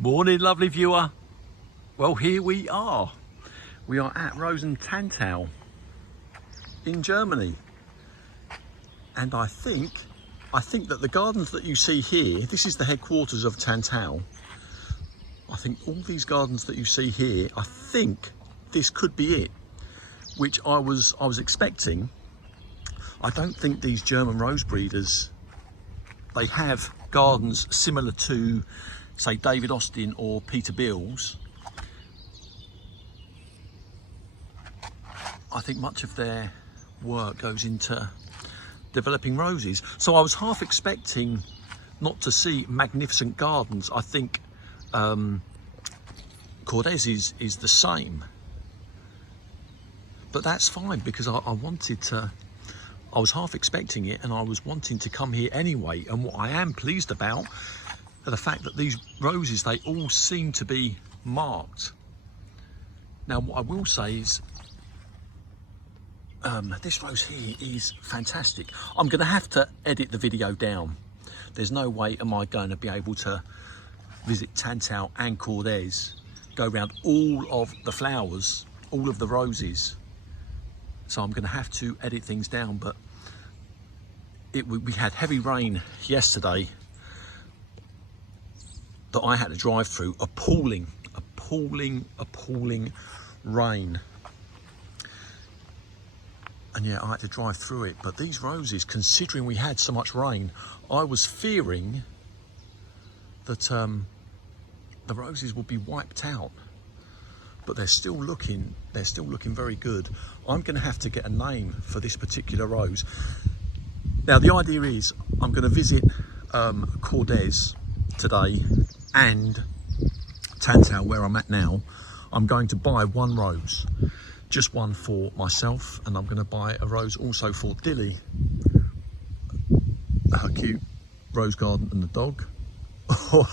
Morning, lovely viewer. Well, here we are. We are at Rosen, Tantau in Germany. And I think that the gardens that you see here, this is the headquarters of Tantau. I think all these gardens that you see here, I think this could be it, which I was expecting. I don't think these German rose breeders, they have gardens similar to, say, David Austin or Peter Beals. I think much of their work goes into developing roses. So I was half expecting not to see magnificent gardens. I think Kordes is the same. But that's fine, because I wanted to, I was half expecting it and I was wanting to come here anyway. And what I am pleased about are the fact that these roses, they all seem to be marked. Now, what I will say is, this rose here is fantastic. I'm going to have to edit the video down. There's no way am I going to be able to visit Tantau and Kordes, go around all of the flowers, all of the roses. So I'm going to have to edit things down. But we had heavy rain yesterday that I had to drive through. Appalling rain. And yeah, I had to drive through it. But these roses, considering we had so much rain, I was fearing that the roses would be wiped out. But they're still looking very good. I'm going to have to get a name for this particular rose. Now, the idea is I'm going to visit Kordes today and Tantau, where I'm at now. I'm going to buy one rose, just one for myself, and I'm going to buy a rose also for Dilly, her cute rose garden and the dog, or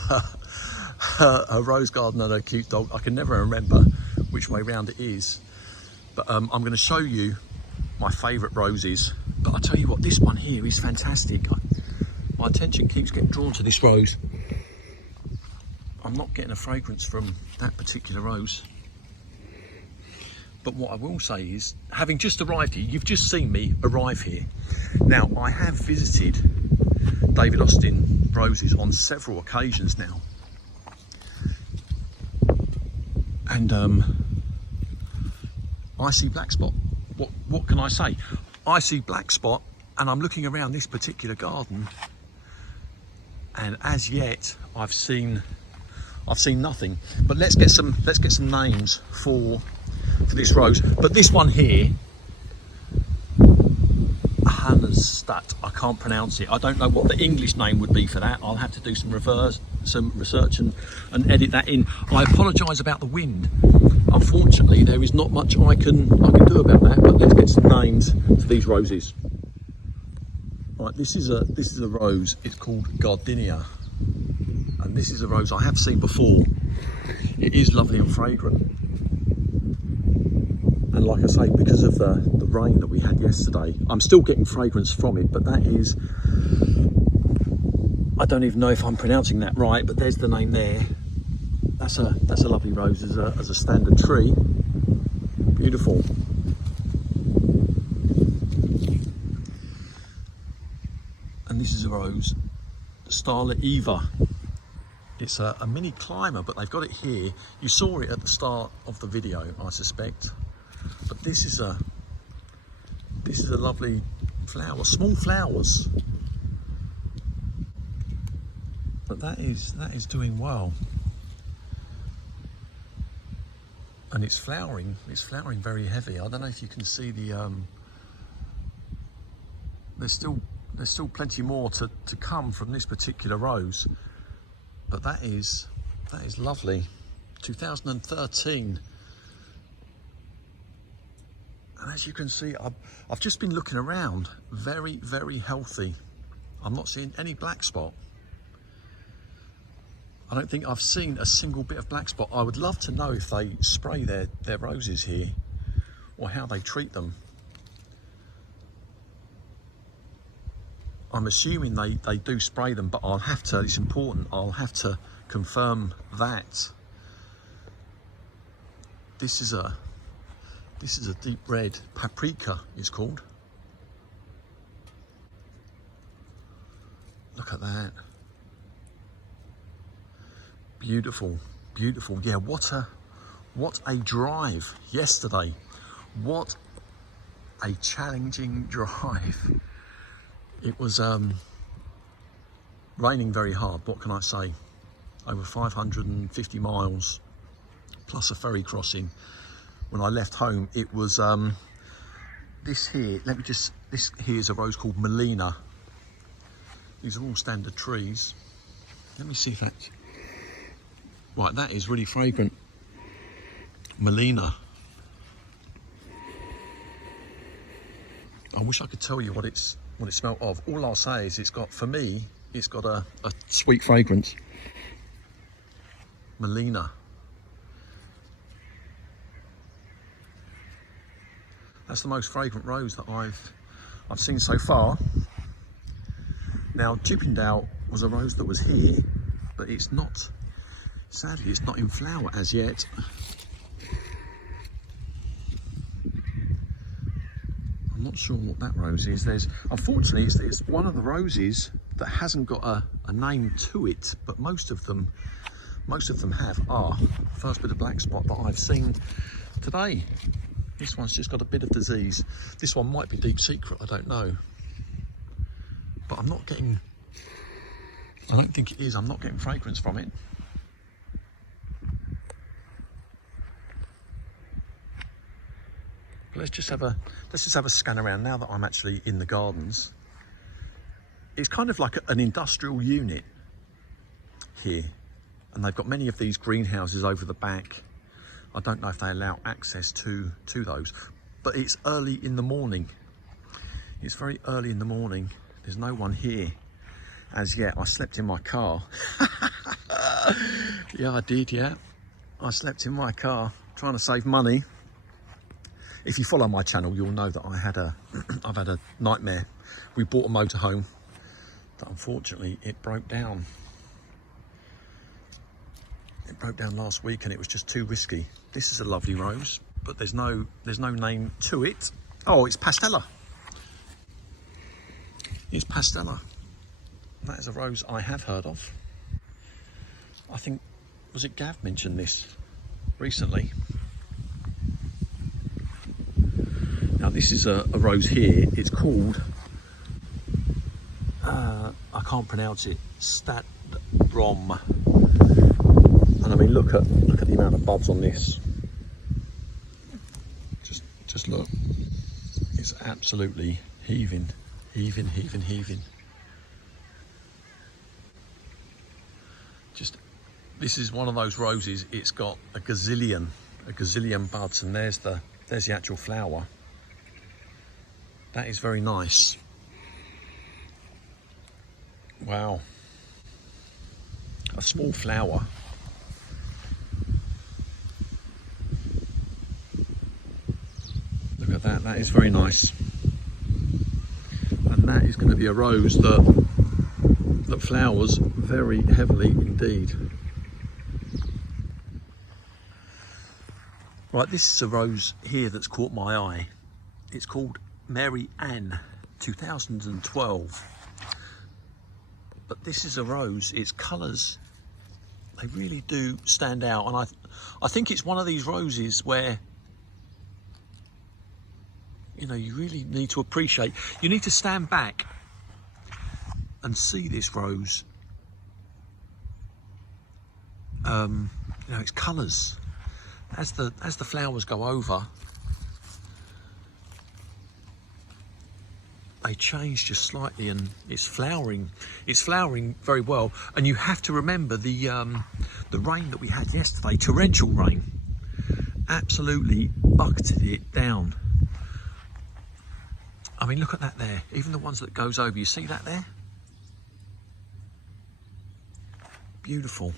a rose garden and a cute dog. I can never remember which way round it is, but I'm going to show you my favourite roses. But I tell you what, this one here is fantastic. My attention keeps getting drawn to this rose. I'm not getting a fragrance from that particular rose. But what I will say is, having just arrived here, you've just seen me arrive here. Now, I have visited David Austin roses on several occasions now. And I see blackspot. What can I say? I see blackspot, and I'm looking around this particular garden, and as yet I've seen nothing. But let's get some names for this rose. But this one here, Hannesstadt, I can't pronounce it. I don't know what the English name would be for that. I'll have to do some research and edit that in. I apologise about the wind. Unfortunately, there is not much I can do about that. But let's get some names to these roses. Right, this is a rose. It's called Gardenia, and this is a rose I have seen before. It is lovely and fragrant. And like I say, because of the rain that we had yesterday, I'm still getting fragrance from it. But that is, I don't even know if I'm pronouncing that right, but there's the name there. That's a lovely rose as a standard tree. Beautiful. And this is a rose, Starlet Eva. It's a mini climber, but they've got it here. You saw it at the start of the video, I suspect. But this is a lovely flower, small flowers. But that is doing well. And it's flowering very heavy. I don't know if you can see the there's still plenty more to come from this particular rose. But that is lovely. 2013. And as you can see, I've just been looking around. Very, very healthy. I'm not seeing any black spot. I don't think I've seen a single bit of black spot. I would love to know if they spray their roses here, or how they treat them. I'm assuming they do spray them, but I'll have to, it's important, I'll have to confirm that. This is a deep red, paprika it's called. Look at that. Beautiful, beautiful. Yeah, what a drive yesterday. What a challenging drive. It was raining very hard, what can I say? Over 550 miles, plus a ferry crossing. When I left home, it was this here, this here is a rose called Melina. These are all standard trees. Let me see if that's, right, that is really fragrant. Melina. I wish I could tell you what it smelled of. All I'll say is it's got, for me, it's got a sweet fragrance. Melina. That's the most fragrant rose that I've seen so far. Now, Chippendale was a rose that was here, but it's not, sadly, it's not in flower as yet. I'm not sure what that rose is. Unfortunately, it's one of the roses that hasn't got a name to it, but most of them have. First bit of black spot that I've seen today. This one's just got a bit of disease. This one might be deep secret, I don't know. But I'm not getting, I don't think it is, I'm not getting fragrance from it. But let's just have a scan around now that I'm actually in the gardens. It's kind of like an industrial unit here. And they've got many of these greenhouses over the back. I don't know if they allow access to those, but it's early in the morning. It's very early in the morning. There's no one here as yet. I slept in my car. Yeah, I did, yeah. I slept in my car trying to save money. If you follow my channel, you'll know that I've had a nightmare. We bought a motorhome, but unfortunately it broke down. It broke down last week and it was just too risky. This is a lovely rose, but there's no name to it. Oh, it's Pastella. It's Pastella. That is a rose I have heard of. I think, was it Gav mentioned this recently? Now this is a rose here. It's called, I can't pronounce it, Statbrom. And I mean, look at the amount of buds on this. Just look. It's absolutely heaving. This is one of those roses. It's got a gazillion buds, and there's the actual flower. That is very nice. Wow. A small flower. Look at that. That is very nice. And that is going to be a rose that flowers very heavily indeed. Right, this is a rose here that's caught my eye. It's called Mary Ann 2012. But this is a rose, its colours, they really do stand out. And I think it's one of these roses where, you know, you really need to appreciate, you need to stand back and see this rose. You know, its colours, as the flowers go over, they change just slightly, and it's flowering very well. And you have to remember the rain that we had yesterday, torrential rain, absolutely bucketed it down. I mean, look at that there. Even the ones that goes over, you see that there? Beautiful.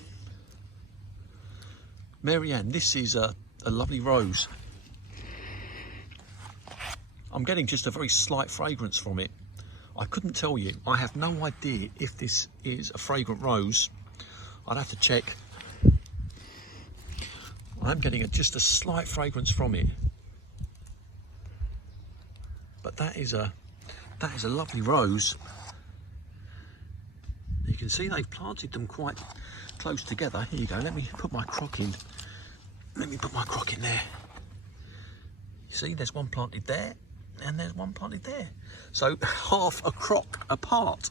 Mary Ann, this is a lovely rose. I'm getting just a very slight fragrance from it. I couldn't tell you. I have no idea if this is a fragrant rose. I'd have to check. I'm getting just a slight fragrance from it, but that is a lovely rose. You can see they've planted them quite close together. Here you go. Let me put my crock in. Let me put my crock in there. You see, there's one planted there, and there's one planted there. So half a crock apart,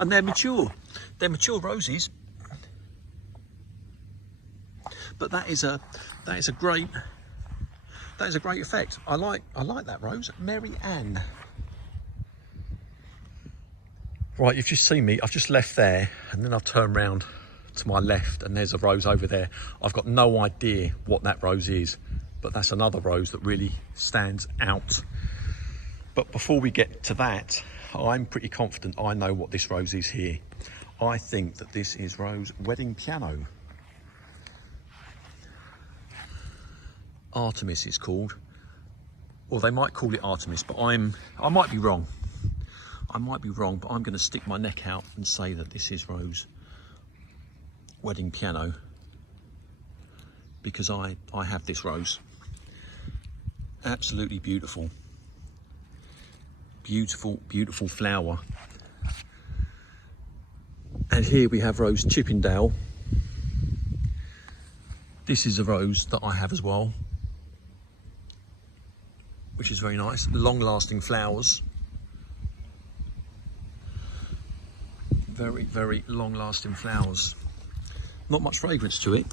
and they're mature. They're mature roses. But that is a great effect. I like that rose. Mary Ann. Right, you've just seen me. I've just left there, and then I've turned round to my left, and there's a rose over there. I've got no idea what that rose is, but that's another rose that really stands out. But before we get to that, I'm pretty confident I know what this rose is here. I think that this is Rose Wedding Piano. Artemis it's called, or they might call it Artemis, but I might be wrong. I might be wrong, but I'm going to stick my neck out and say that this is Rose Wedding Piano, because I have this rose. Absolutely beautiful. Beautiful, beautiful flower. And here we have Rose Chippendale. This is a rose that I have as well, which is very nice. Long-lasting flowers. Very, very long-lasting flowers. Not much fragrance to it.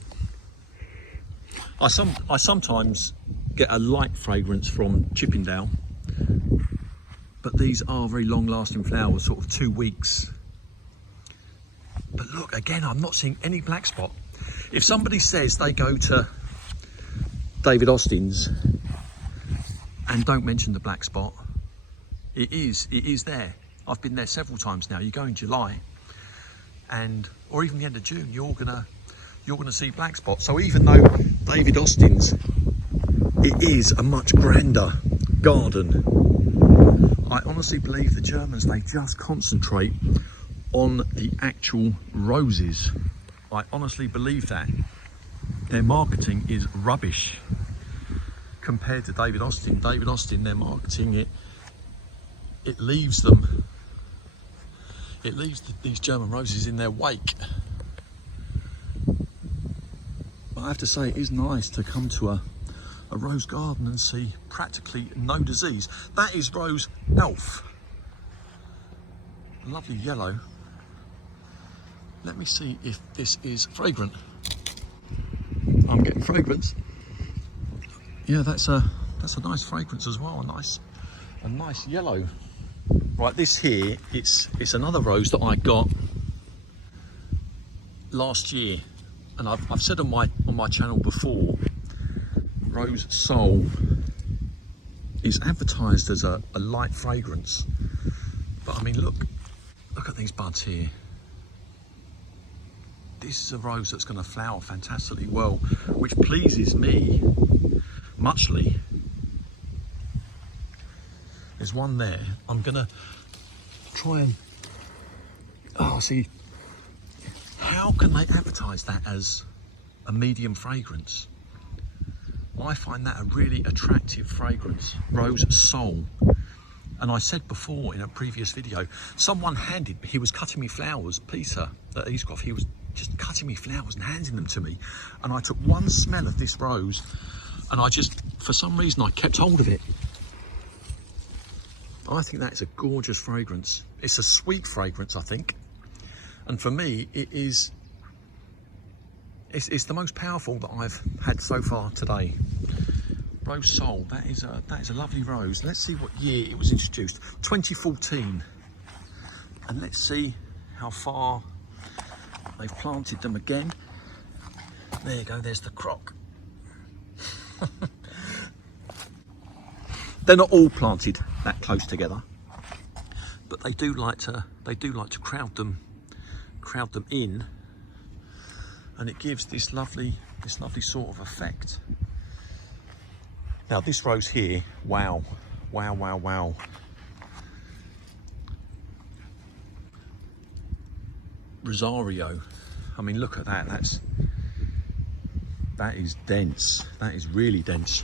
I sometimes get a light fragrance from Chippendale, but these are very long-lasting flowers, sort of 2 weeks. But look, again, I'm not seeing any black spot. If somebody says they go to David Austin's and don't mention the black spot, it is there. I've been there several times now. You go in July, or even the end of June, you're gonna see black spot. So even though David Austin's, it is a much grander garden. I honestly believe the Germans, they just concentrate on the actual roses. I honestly believe that. Their marketing is rubbish compared to David Austin. David Austin, their marketing, it leaves these German roses in their wake. But I have to say, it is nice to come to a rose garden and see practically no disease. That is Rose Elf. Lovely yellow. Let me see if this is fragrant. I'm getting fragrance. Yeah, that's a nice fragrance as well. A nice yellow. Right, this here, it's another rose that I got last year, and I've said on my channel before, Rose Soul is advertised as a light fragrance, but I mean, look at these buds here. This is a rose that's going to flower fantastically well, which pleases me muchly. There's one there. I'm going to try and... Oh, see, how can they advertise that as a medium fragrance? I find that a really attractive fragrance, Rose Soul. And I said before in a previous video, someone handed me, he was cutting me flowers, Peter at Eastcroft, he was just cutting me flowers and handing them to me. And I took one smell of this rose, and I just, for some reason, I kept hold of it. I think that is a gorgeous fragrance. It's a sweet fragrance, I think. And for me, it's the most powerful that I've had so far today. Rose Soul, that is a lovely rose. Let's see what year it was introduced. 2014. And let's see how far they've planted them again. There you go, there's the crock. They're not all planted that close together, but they do like to crowd them in, and it gives this lovely sort of effect. Now this rose here, wow. Rosario. I mean, look at that. That is dense. That is really dense.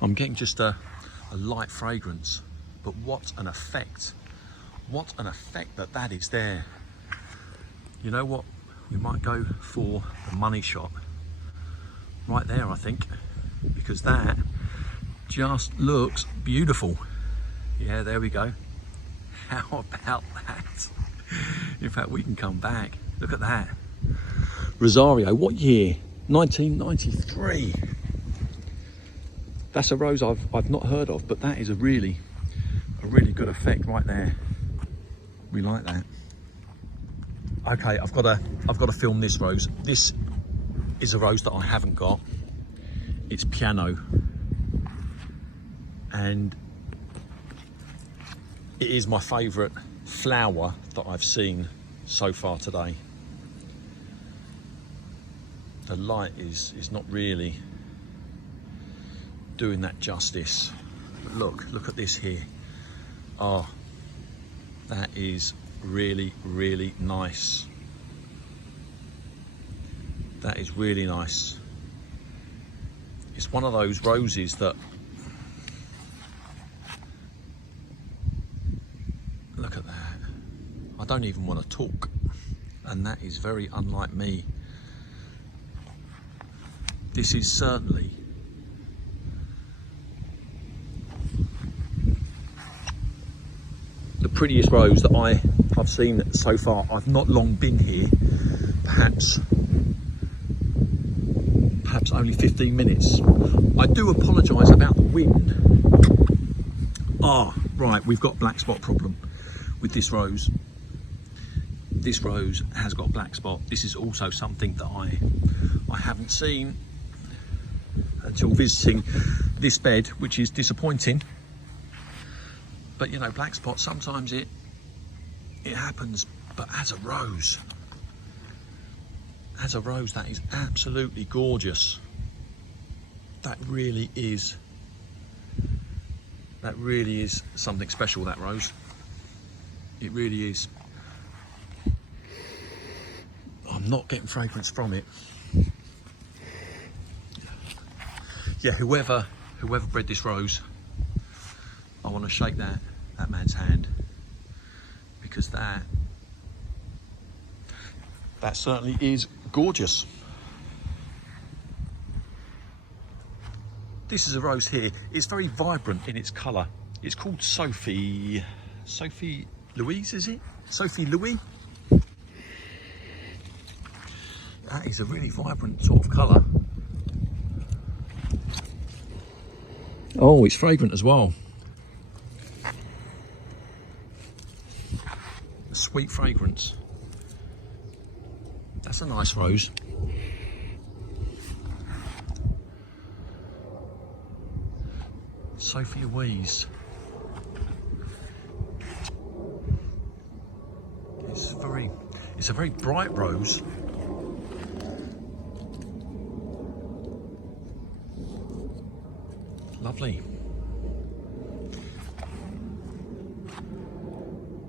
I'm getting just a light fragrance, but what an effect. What an effect that is there. You know what? We might go for the money shot right there, I think, because that just looks beautiful. Yeah, there we go. How about that? In fact, we can come back. Look at that. Rosario, what year? 1993. That's a rose I've not heard of, but that is a really good effect right there. We like that. Okay, I've got to film this rose. This is a rose that I haven't got. It's piano, and it is my favourite flower that I've seen so far today. The light is not really doing that justice. But look at this here. Oh, that is really nice. That is really nice. It's one of those roses that, look at that. I don't even want to talk, and that is very unlike me. This is certainly the prettiest rose that I have seen so far. I've not long been here, perhaps only 15 minutes. I do apologise about the wind. Ah, right, we've got black spot problem with this rose. This rose has got black spot. This is also something that I haven't seen until visiting this bed, which is disappointing. But you know, black spot, sometimes it happens, but as a rose, that is absolutely gorgeous. That really is something special, that rose. It really is. I'm not getting fragrance from it. Yeah, whoever bred this rose, I want to shake that man's hand, because that certainly is gorgeous. This is a rose here. It's very vibrant in its colour. It's called Sophie Louise, is it? Sophie Louis. That is a really vibrant sort of colour. Oh, it's fragrant as well. A sweet fragrance. That's a nice rose. Sophie Louise. It's a very bright rose. Lovely.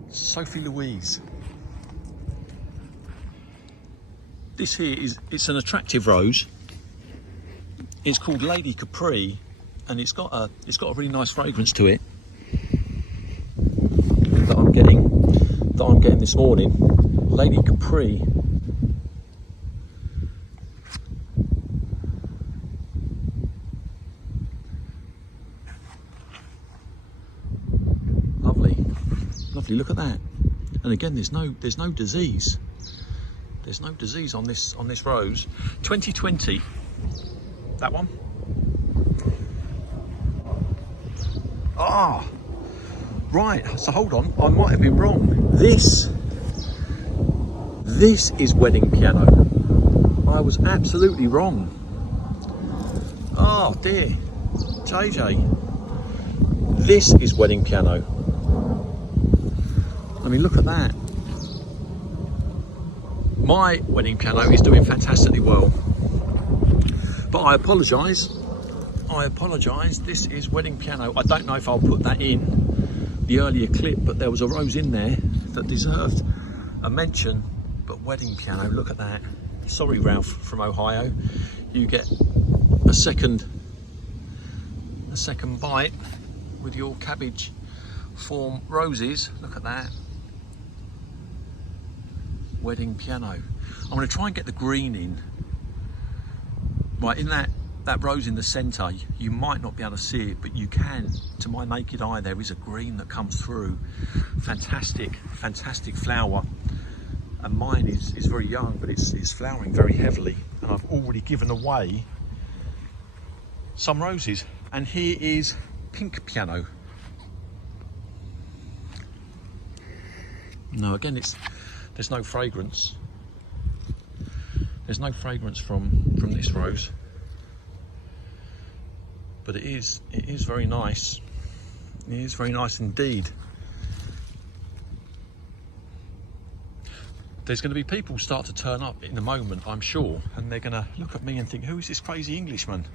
Sophie Louise. This here it's an attractive rose. It's called Lady Capri, and it's got a really nice fragrance to it that I'm getting this morning. Lady Capri. Lovely, look at that. And again, there's no disease. There's no disease on this rose. 2020, that one. Ah, right, so hold on, I might have been wrong. This is wedding piano. I was absolutely wrong. Oh dear, JJ. This is wedding piano. I mean, look at that. My wedding piano is doing fantastically well. But I apologise. This is wedding piano. I don't know if I'll put that in the earlier clip, but there was a rose in there that deserved a mention, but wedding piano, look at that. Sorry, Ralph from Ohio, you get a second bite with your cabbage form roses. Look at that. Wedding piano. I'm going to try and get the green in. Right, in that rose in the centre, you might not be able to see it, but you can. To my naked eye, there is a green that comes through. Fantastic, fantastic flower. And mine is very young, but it's flowering very heavily. And I've already given away some roses. And here is pink piano. No, again, there's no fragrance. There's no fragrance from this rose, but it is very nice. It is very nice indeed. There's going to be people start to turn up in a moment, I'm sure, and they're going to look at me and think, who is this crazy Englishman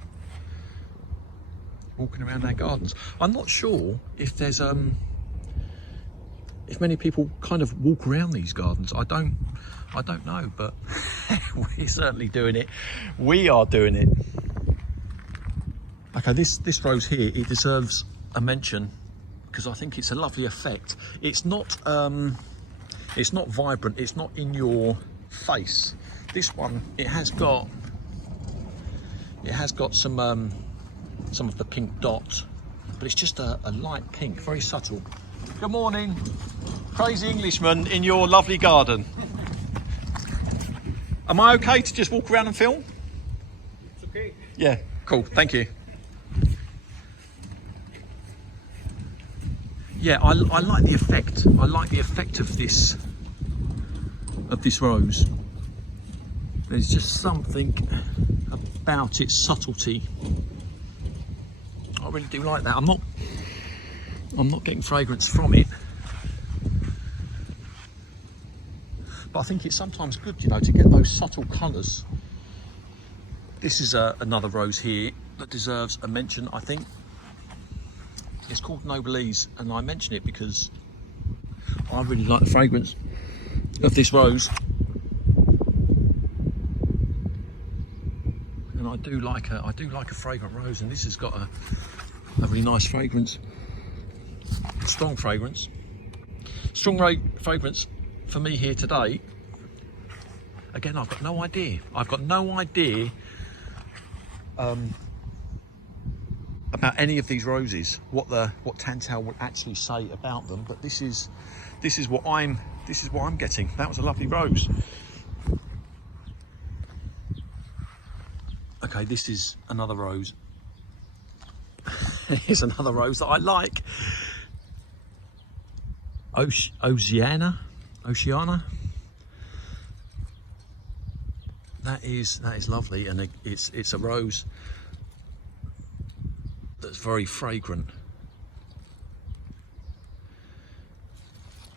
walking around our gardens? I'm not sure if there's if many people kind of walk around these gardens. I don't know, but we're certainly doing it. We are doing it. Okay, this rose here, it deserves a mention because I think it's a lovely effect. It's not vibrant. It's not in your face. This one, it has got some of the pink dots, but it's just a light pink, very subtle. Good morning, crazy Englishman in your lovely garden. Am I okay to just walk around and film? It's okay. Yeah, cool, thank you. Yeah, I like the effect. I like the effect of this rose. There's just something about its subtlety. I really do like that. I'm not getting fragrance from it, but I think it's sometimes good, you know, to get those subtle colours. This is another rose here that deserves a mention, I think. It's called Noblesse, and I mention it because I really like the fragrance of this rose, and I do like a fragrant rose, and this has got a really nice fragrance. Strong fragrance. Fragrance for me here today. Again, I've got no idea. About any of these roses, what Tantau will actually say about them. But this is what I'm getting. That was a lovely rose. Okay, this is another rose. Here's another rose that I like. Oceana. That is lovely, and it's a rose that's very fragrant.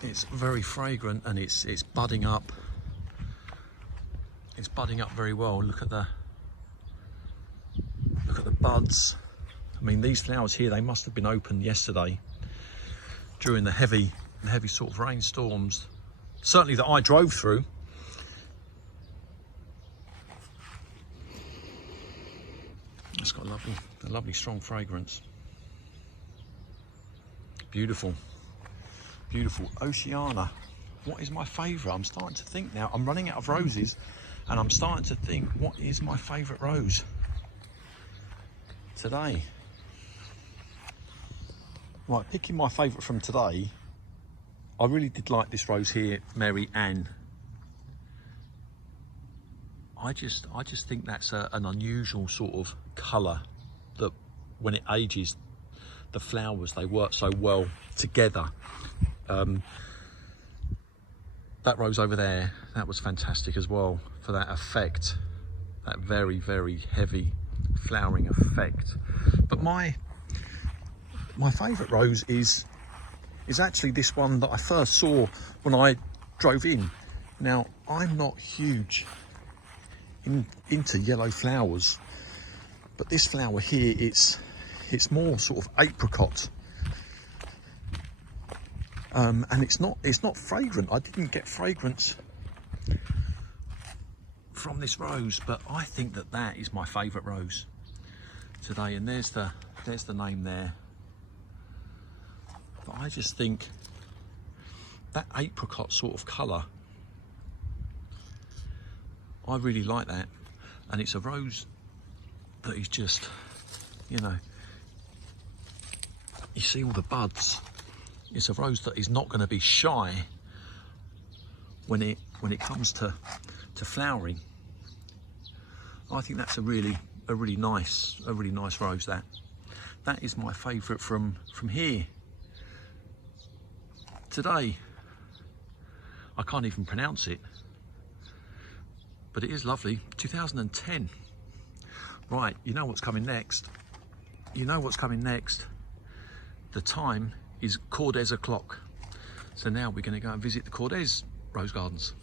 It's very fragrant, and it's budding up. It's budding up very well. Look at the buds. I mean, these flowers here, they must have been opened yesterday during the heavy sort of rainstorms, certainly that I drove through. It's got a lovely strong fragrance. Beautiful. Oceana. What is my favourite? I'm starting to think now. I'm running out of roses, and I'm starting to think, what is my favourite rose today? Right, picking my favourite from today, I really did like this rose here, Mary Ann. I just think that's an unusual sort of colour that, when it ages, the flowers, they work so well together. That rose over there, that was fantastic as well for that effect, that very, very heavy flowering effect. But my favourite rose is actually this one that I first saw when I drove in. Now, I'm not huge into yellow flowers, but this flower here, it's more sort of apricot. And it's not fragrant. I didn't get fragrance from this rose, but I think that is my favourite rose today. And there's the name there. But I just think that apricot sort of colour, I really like that. And it's a rose that is just, you know, you see all the buds. It's a rose that is not going to be shy when it comes to flowering. I think that's a really nice rose. That is my favourite from here today. I can't even pronounce it, but it is lovely. 2010. Right, you know what's coming next. You know what's coming next. The time is Kordes o'clock. So now we're going to go and visit the Kordes rose gardens.